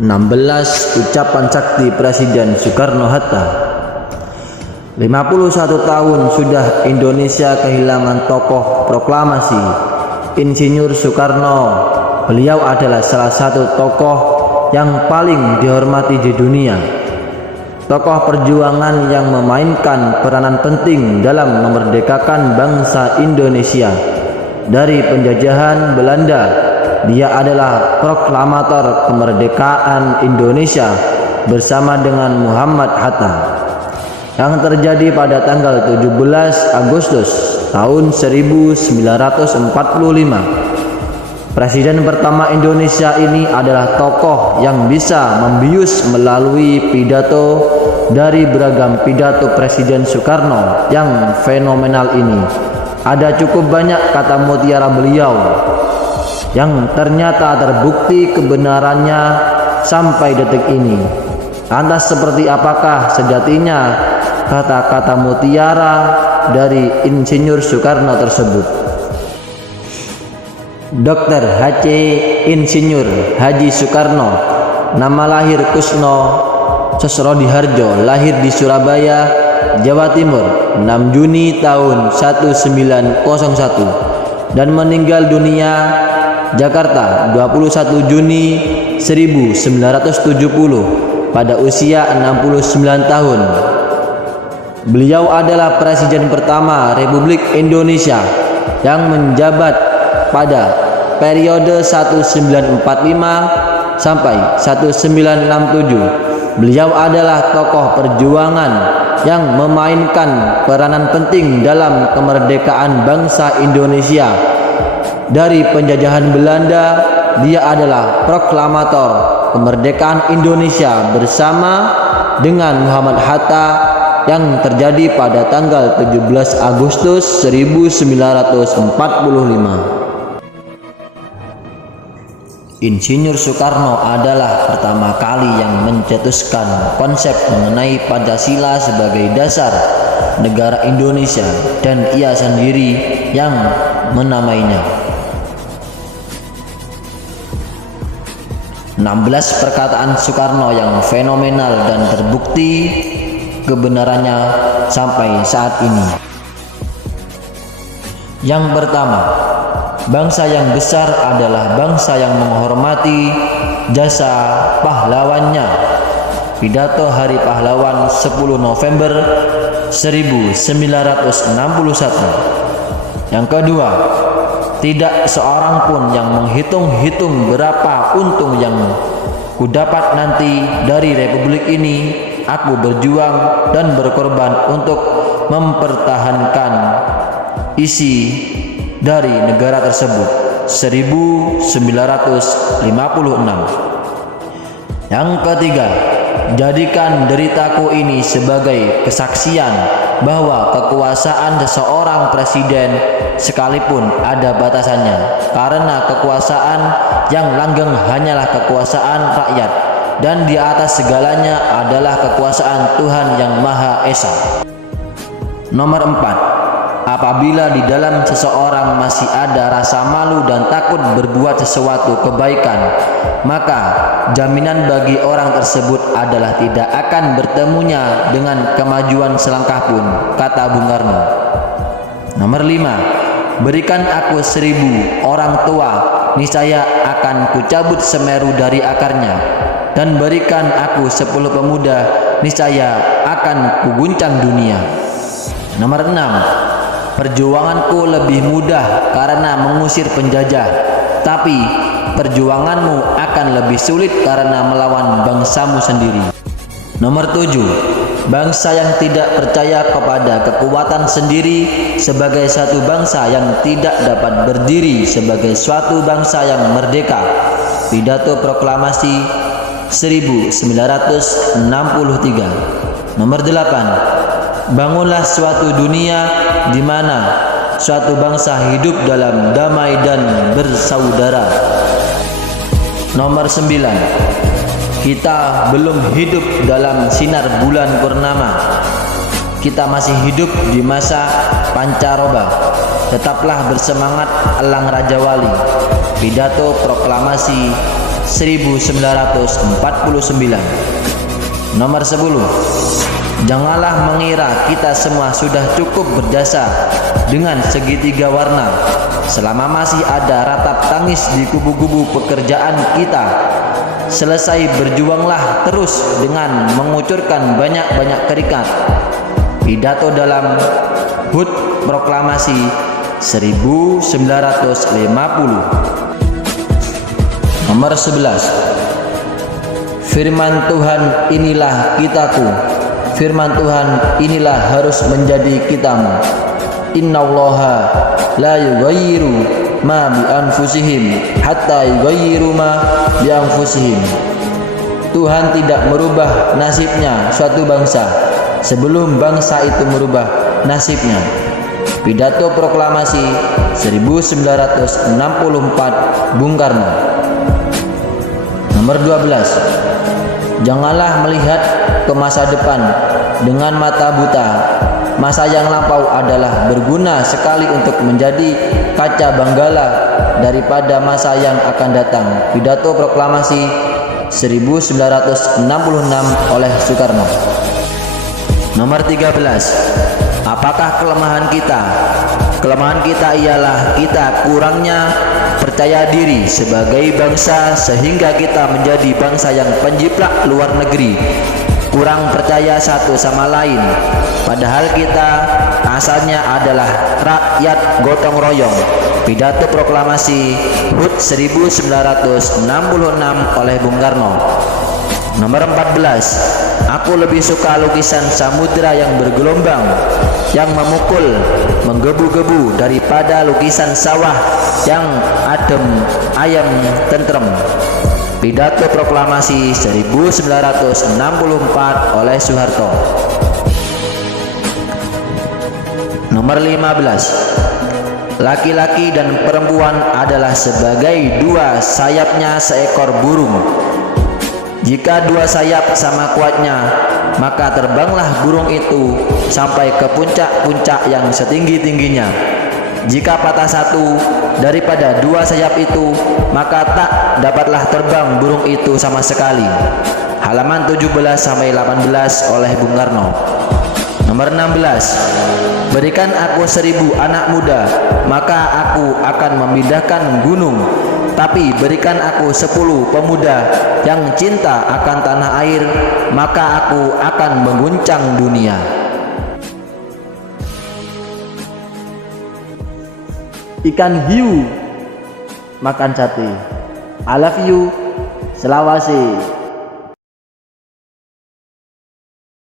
16 Ucapan Sakti Presiden Soekarno-Hatta. 51 tahun sudah Indonesia kehilangan tokoh proklamasi Insinyur Soekarno. Beliau adalah salah satu tokoh yang paling dihormati di dunia. Tokoh perjuangan yang memainkan peranan penting dalam memerdekakan bangsa Indonesia dari penjajahan Belanda. Dia adalah proklamator kemerdekaan Indonesia bersama dengan Muhammad Hatta yang terjadi pada tanggal 17 Agustus tahun 1945. Presiden pertama Indonesia ini adalah tokoh yang bisa membius melalui pidato dari beragam pidato Presiden Soekarno yang fenomenal ini. Ada cukup banyak kata mutiara beliau yang ternyata terbukti kebenarannya sampai detik ini. Lantas seperti apakah sejatinya kata-kata mutiara dari Insinyur Soekarno tersebut? Dr. H.C. Insinyur Haji Soekarno, nama lahir Kusno Sosrodiharjo, lahir di Surabaya, Jawa Timur 6 Juni tahun 1901 dan meninggal dunia Jakarta 21 Juni 1970 pada usia 69 tahun. Beliau adalah presiden pertama Republik Indonesia yang menjabat pada periode 1945 sampai 1967. Beliau adalah tokoh perjuangan yang memainkan peranan penting dalam kemerdekaan bangsa Indonesia dari penjajahan Belanda. Dia adalah proklamator kemerdekaan Indonesia bersama dengan Muhammad Hatta yang terjadi pada tanggal 17 Agustus 1945. Insinyur Soekarno adalah pertama kali yang mencetuskan konsep mengenai Pancasila sebagai dasar negara Indonesia dan ia sendiri yang menamainya. 16 perkataan Soekarno yang fenomenal dan terbukti kebenarannya sampai saat ini. Yang pertama, bangsa yang besar adalah bangsa yang menghormati jasa pahlawannya. Pidato Hari Pahlawan 10 November 1961. Yang kedua, tidak seorang pun yang menghitung-hitung berapa untung yang kudapat nanti dari republik ini. Aku berjuang dan berkorban untuk mempertahankan isi dari negara tersebut. 1956. Yang ketiga, jadikan deritaku ini sebagai kesaksian bahwa kekuasaan seseorang presiden sekalipun ada batasannya, karena kekuasaan yang langgeng hanyalah kekuasaan rakyat dan di atas segalanya adalah kekuasaan Tuhan yang Maha Esa. Nomor 4, apabila di dalam seseorang masih ada rasa malu dan takut berbuat sesuatu kebaikan, maka jaminan bagi orang tersebut adalah tidak akan bertemunya dengan kemajuan selangkah pun, kata Bung Karno. Nomor 5, berikan aku 1000 orang tua, niscaya akan kucabut Semeru dari akarnya, dan berikan aku 10 pemuda, niscaya akan kuguncang dunia. Nomor 6, perjuanganku lebih mudah karena mengusir penjajah, tapi perjuanganmu akan lebih sulit karena melawan bangsamu sendiri. Nomor 7, bangsa yang tidak percaya kepada kekuatan sendiri sebagai satu bangsa yang tidak dapat berdiri sebagai suatu bangsa yang merdeka. Pidato Proklamasi 1963. Nomor 8, bangunlah suatu dunia di mana suatu bangsa hidup dalam damai dan bersaudara. Nomor 9, kita belum hidup dalam sinar bulan purnama. Kita masih hidup di masa pancaroba. Tetaplah bersemangat elang Raja Wali. Pidato Proklamasi 1949. Nomor 10. Janganlah mengira kita semua sudah cukup berjasa dengan segitiga warna selama masih ada ratap tangis di kubu-kubu pekerjaan kita. Selesai berjuanglah terus dengan mengucurkan banyak-banyak keringat. Pidato dalam HUT Proklamasi 1950. Nomor 11. Firman Tuhan inilah kitaku, firman Tuhan inilah harus menjadi kitamu. Innallaha la yughayyiru ma bi anfusihim hatta yughayyiru ma bi anfusihim. Tuhan tidak merubah nasibnya suatu bangsa sebelum bangsa itu merubah nasibnya. Pidato Proklamasi 1964 Bung Karno. Nomor 12. Janganlah melihat ke masa depan dengan mata buta. Masa yang lampau adalah berguna sekali untuk menjadi kaca benggala daripada masa yang akan datang. Pidato Proklamasi 1966 oleh Soekarno. Nomor 13. Apakah kelemahan kita? Kelemahan kita ialah kita kurangnya percaya diri sebagai bangsa sehingga kita menjadi bangsa yang penjiplak luar negeri, kurang percaya satu sama lain, padahal kita asalnya adalah rakyat gotong royong. Pidato Proklamasi HUT 1966 oleh Bung Karno. Nomor 14. Aku lebih suka lukisan samudera yang bergelombang, yang memukul, menggebu-gebu daripada lukisan sawah yang adem ayem tentrem. Pidato Proklamasi 1964 oleh Soeharto. Nomor 15. Laki-laki dan perempuan adalah sebagai dua sayapnya seekor burung. Jika dua sayap sama kuatnya, maka terbanglah burung itu sampai ke puncak-puncak yang setinggi-tingginya. Jika patah satu daripada dua sayap itu, maka tak dapatlah terbang burung itu sama sekali. Halaman 17-18 oleh Bung Karno. Nomor 16. Berikan aku 1000 anak muda, maka aku akan memindahkan gunung. Tapi berikan aku 10 pemuda yang cinta akan tanah air, maka aku akan mengguncang dunia. Ikan hiu makan sate. I love you. Selawase.